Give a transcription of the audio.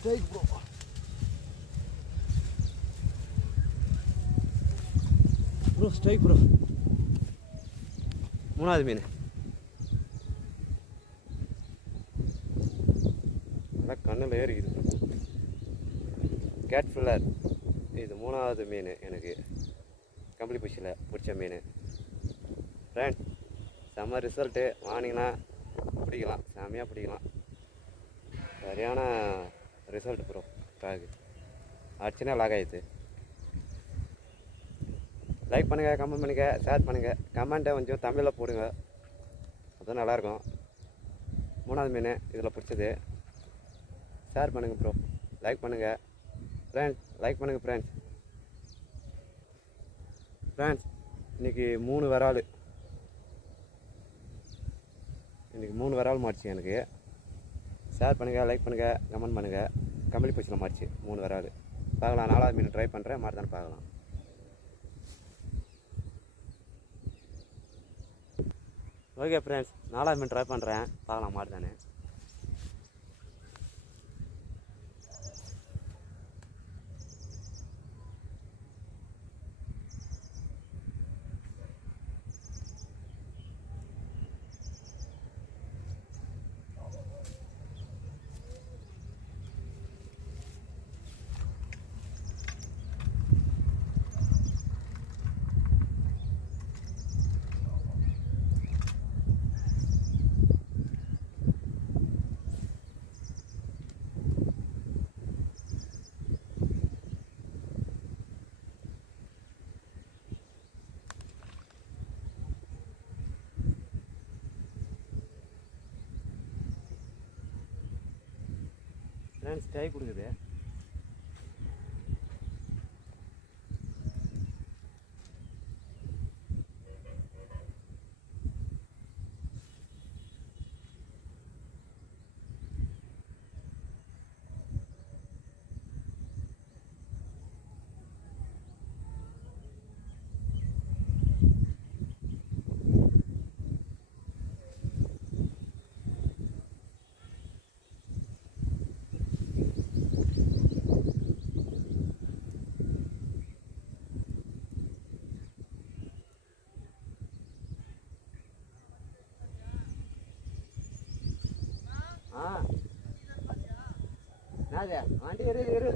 Strike bro. Bro strike bro. மூணாவது மீன் நல்லா கண்ணில் ஏறிக்குது. Gate filler. இது மூணாவது மீன் எனக்கு கம்பளி பூச்சியில் பிடிச்ச மீன். ஃப்ரெண்ட் செம்ம ரிசல்ட்டு. வாங்கினீங்கன்னா பிடிக்கலாம், செம்மையாக பிடிக்கலாம். சரியான ரிசல்ட் ப்ரோ. ட்ராகு அடிச்சுன்னா லாக் ஆகிடுது. லைக் பண்ணுங்கள், கமெண்ட் பண்ணுங்கள், ஷேர் பண்ணுங்கள். கமெண்ட்டை கொஞ்சம் தமிழில் போடுங்க, அதுவும் நல்லாயிருக்கும். மூணாவது மீன் இதில் பிடிச்சது. ஷேர் பண்ணுங்கள் ப்ரோ, லைக் பண்ணுங்கள் ஃப்ரெண்ட்ஸ், லைக் பண்ணுங்கள் ஃப்ரெண்ட்ஸ். ஃப்ரெண்ட்ஸ் இன்றைக்கி 3 விரால். இன்றைக்கி 3 விரால் மாறிச்சு எனக்கு. ஷேர் பண்ணுங்கள், லைக் பண்ணுங்கள், கமெண்ட் பண்ணுங்கள். கம்பளி பூச்சியில் மாறிச்சு 3 விரால். பார்க்கலாம், 4வது மீன் ட்ரை பண்ணுறேன், மாறுதானே பார்க்கலாம். ஓகே ஃப்ரெண்ட்ஸ், 4வது மீன் ட்ரை பண்ணுறேன், பார்க்கலாம் மாறுதானே. ஃப்ரெண்ட்ஸ் டை கொடுக்குது. என்னது வண்டி இரு